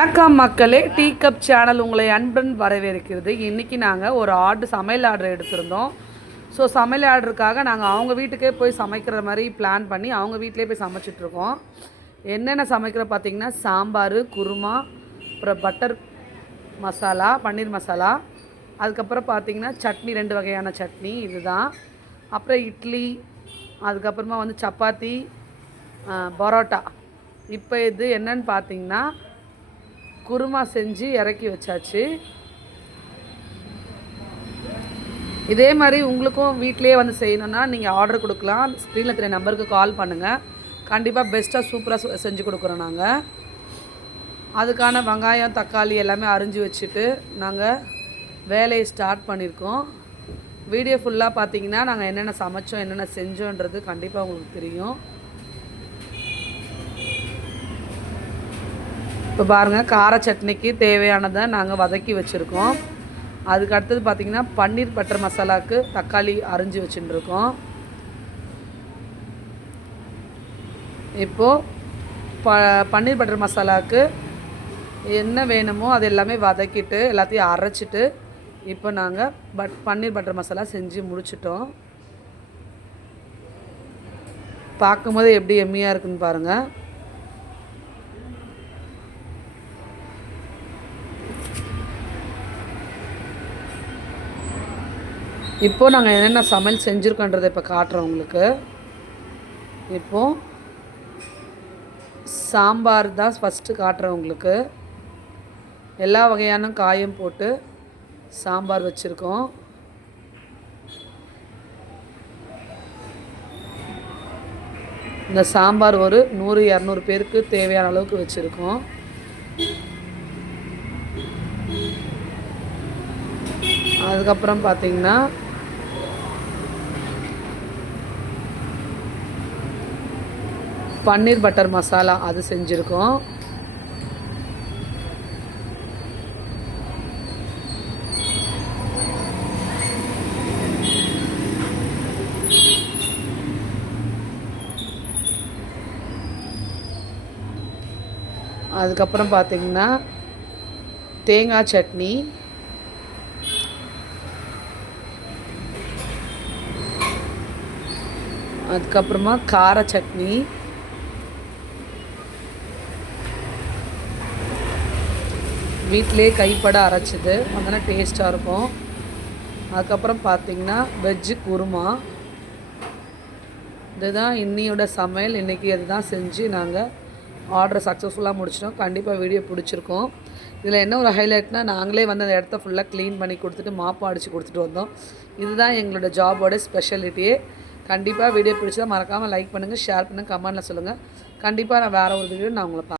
வணக்கம் மக்களே, tea cup channel உங்களை அன்புடன் வரவேற்கிறது. இன்றைக்கி நாங்கள் ஒரு சமையல் ஆர்டர் எடுத்திருந்தோம். ஸோ சமையல் ஆர்டருக்காக நாங்கள் அவங்க வீட்டுக்கே போய் சமைக்கிற மாதிரி பிளான் பண்ணி அவங்க வீட்டிலே போய் சமைச்சிட்ருக்கோம். என்னென்ன சமைக்கிற பார்த்திங்கன்னா, சாம்பார், குருமா, அப்புறம் பட்டர் மசாலா, பன்னீர் மசாலா, அதுக்கப்புறம் பார்த்திங்கன்னா சட்னி, 2 வகையான சட்னி இதுதான். அப்புறம் இட்லி, அதுக்கப்புறமா சப்பாத்தி, பரோட்டா. இப்போ இது என்னன்னு பார்த்திங்கன்னா, குருமா செஞ்சு இறக்கி வச்சாச்சு. இதே மாதிரி உங்களுக்கும் வீட்டிலே செய்யணுன்னா நீங்கள் ஆர்டர் கொடுக்கலாம். ஸ்க்ரீனில் தெரிய நம்பருக்கு கால் பண்ணுங்கள். கண்டிப்பாக பெஸ்ட்டாக சூப்பராக செஞ்சு கொடுக்குறோம். நாங்கள் அதுக்கான வெங்காயம், தக்காளி எல்லாமே அரிஞ்சு வச்சுட்டு நாங்கள் வேலையை ஸ்டார்ட் பண்ணியிருக்கோம். வீடியோ ஃபுல்லாக பார்த்தீங்கன்னா நாங்கள் என்னென்ன சமைச்சோம், என்னென்ன செஞ்சோன்றது கண்டிப்பாக உங்களுக்கு தெரியும். இப்போ பாருங்கள், கார சட்னிக்கு தேவையானதை நாங்கள் வதக்கி வச்சுருக்கோம். அதுக்கு அடுத்தது பார்த்திங்கன்னா, பன்னீர் பட்டர் மசாலாவுக்கு தக்காளி அரிஞ்சு வச்சுட்டுருக்கோம். இப்போது பன்னீர் பட்டர் மசாலாவுக்கு என்ன வேணுமோ அது எல்லாமே வதக்கிட்டு எல்லாத்தையும் அரைச்சிட்டு இப்போ நாங்கள் பன்னீர் பட்டர் மசாலா செஞ்சு முடிச்சிட்டோம். பார்க்கும்போது எப்படி எம்மியாக இருக்குன்னு பாருங்கள். இப்போது நாங்கள் என்னென்ன சமையல் செஞ்சுருக்கோன்றதை இப்போ காட்டுறோம் உங்களுக்கு. இப்போது சாம்பார் தான் ஃபஸ்ட்டு காட்டுறேன் உங்களுக்கு. எல்லா வகையான காயும் போட்டு சாம்பார் வச்சுருக்கோம். இந்த சாம்பார் ஒரு 100-200 பேருக்கு தேவையான அளவுக்கு வச்சுருக்கோம். அதுக்கப்புறம் பார்த்திங்கன்னா, பன்னீர் பட்டர் மசாலா அது செஞ்சுருக்கோம். அதுக்கப்புறம் பார்த்திங்கன்னா, தேங்காய் சட்னி, அதுக்கப்புறமா கார சட்னி, வீட்டிலே கைப்பட அரைச்சிது, அதனால் டேஸ்ட்டாக இருக்கும். அதுக்கப்புறம் பார்த்திங்கன்னா, வெஜ்ஜு குருமா. இதுதான் இன்னையோட சமையல். இன்றைக்கி இதுதான் செஞ்சு நாங்கள் ஆர்டரை சக்ஸஸ்ஃபுல்லாக முடிச்சிட்டோம். கண்டிப்பாக வீடியோ பிடிச்சிருக்கோம். இதில் என்ன ஒரு ஹைலைட்னால், நாங்களே அந்த இடத்த ஃபுல்லாக க்ளீன் பண்ணி கொடுத்துட்டு மாப்பு அடித்து கொடுத்துட்டு வந்தோம். இதுதான் எங்களோட ஜாபோட ஸ்பெஷாலிட்டியே. கண்டிப்பாக வீடியோ பிடிச்சா மறக்காமல் லைக் பண்ணுங்கள், ஷேர் பண்ணுங்கள், கமெண்டில் சொல்லுங்கள். கண்டிப்பாக நான் வேறு ஒரு வீடியோ நான் உங்களை